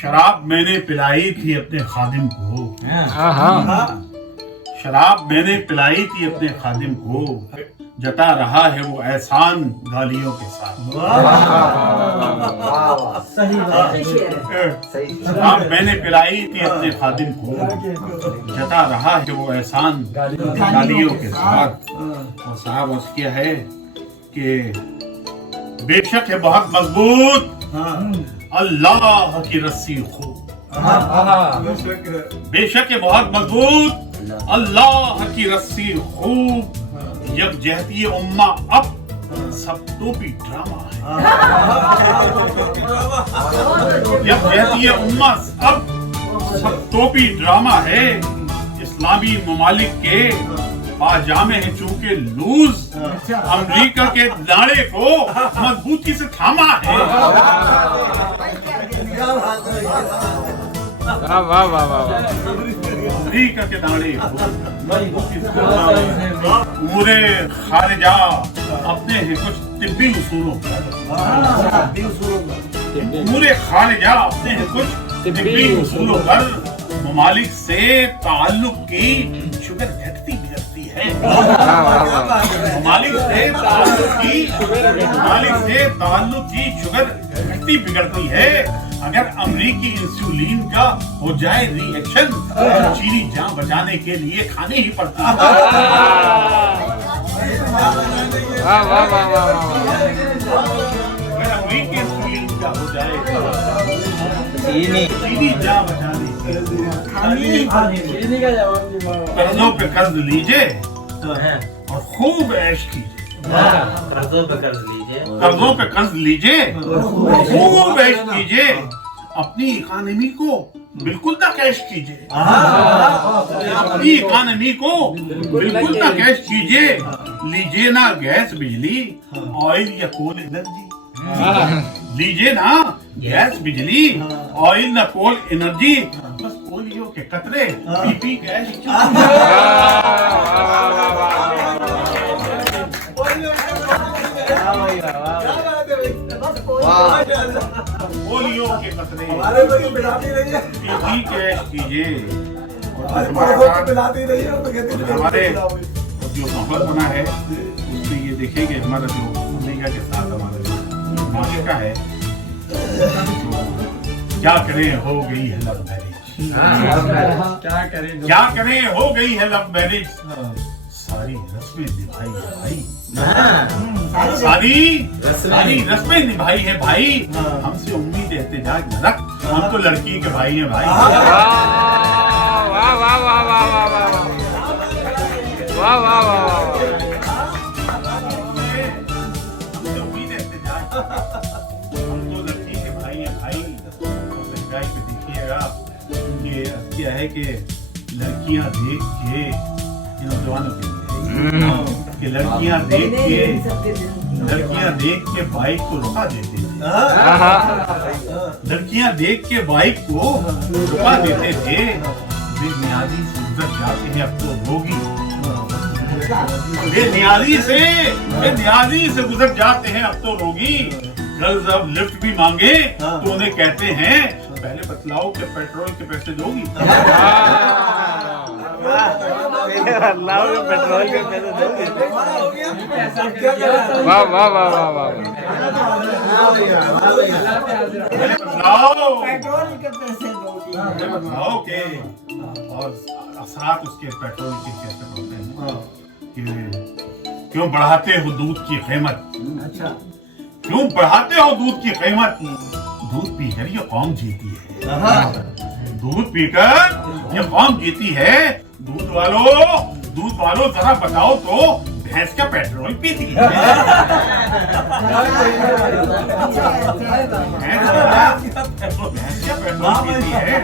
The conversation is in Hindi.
शराब मैंने पिलाई थी अपने खादिम को, शराब मैंने पिलाई थी अपने खादिम को, जता रहा है वो एहसान गालियों के साथ। शराब मैंने पिलाई थी अपने खादिम को, जता रहा है वो एहसान गालियों के साथ। और साहब अर्ज किया है कि बेशक है बहुत मजबूत अल्लाह की रस्सी खूब, बेशक है बहुत मजबूत अल्लाह की रस्सी खूब, यकजहती उम्मा अब सब टोपी ड्रामा है। यकजहती उम्मा अब सब टोपी ड्रामा है। इस्लामी ममालिक के पाजामे हैं चूंकि लूज, अमेरिका के दाड़े को मजबूती से थामा है। वाह वाह वाह। अमेरिका के दाड़े उमूरे खारिजा अपने हैं कुछ तिब्बी उसूलों पर, उमूरे खारिजा अपने हैं कुछ तिब्बी उसूलों पर ममालिक से ताल्लुक की शुगर घटती बिगड़ती है। ममालिक से ताल्लुक की शुगर घटती बिगड़ती है। अगर अमरीकी इंसुलिन का हो जाए रिएक्शन तो चीनी जान बचाने के लिए खाने ही पड़ती है। अगर अमरीकी इंसुलिन का हो जाए चीनी जान बचाने कर्जों पे कर्ज लीजिए और खूब ऐश कीजिए। कर्जों पे कर्ज लीजिए, कर्जों पे कर्ज लीजिए खूब ऐश कीजिए। अपनी इकोनॉमी को बिल्कुल ना कैश कीजिए, अपनी इकोनॉमी को बिल्कुल ना कैश कीजिए। लीजिए ना गैस बिजली ऑयल या कोल एनर्जी, लीजिए ना गैस बिजली ऑयल ना कोल एनर्जी, बस पोलियो के कतरे पीपी कैश। पोलियो के कतरे पीपी कैश कीजिए। हमारे जो माहौल बना है उसमें ये देखेंगे हमारा जो अमेरिका के साथ हमारा जो मालिका है, क्या करें हो गई है लव मैरिज, क्या करें हो गई है लव मैरिज। सारी रस्में निभाई है भाई, सारी रस्में निभाई है भाई। हमसे उम्मीद एहतिजाज न रख, हम तो लड़की के भाई हैं भाई। वाह वाह वाह वाह वाह वाह वाह वाह वाह। हमसे उम्मीद एहतिजाज, हम तो लड़की के भाई हैं भाई। महंगाई पे देखिएगा ये क्या है कि लड़कियां देख के नौजवानों के कि लड़कियां देख के बाइक को रुका देते थे, लड़कियां देख के बाइक को रुका देते थे। बेनियादी से गुजर जाते हैं अब तो रोगी, बेनियादी से गुजर जाते हैं अब तो रोगी। कल जब लिफ्ट भी मांगे तो उन्हें कहते हैं पहले बतलाओ कि पेट्रोल के पैसे दोगी। अल्लाह के पेट्रोल के पैसे दोगे। वाह वाह वाह वाह वाह। पेट्रोल के पैसे बतलाओ के और साथ उसके पेट्रोल के कैसे बोलते हैं कि क्यों बढ़ाते हो दूध की कीमत, अच्छा क्यों बढ़ाते हो दूध की कीमत। दूध पीकर ये कौम जीती है, दूध पीकर ये कौम जीती है। दूध वालों जरा बताओ तो भैंस का पेट्रोल पीती है, भैंस का पेट्रोल पीती है।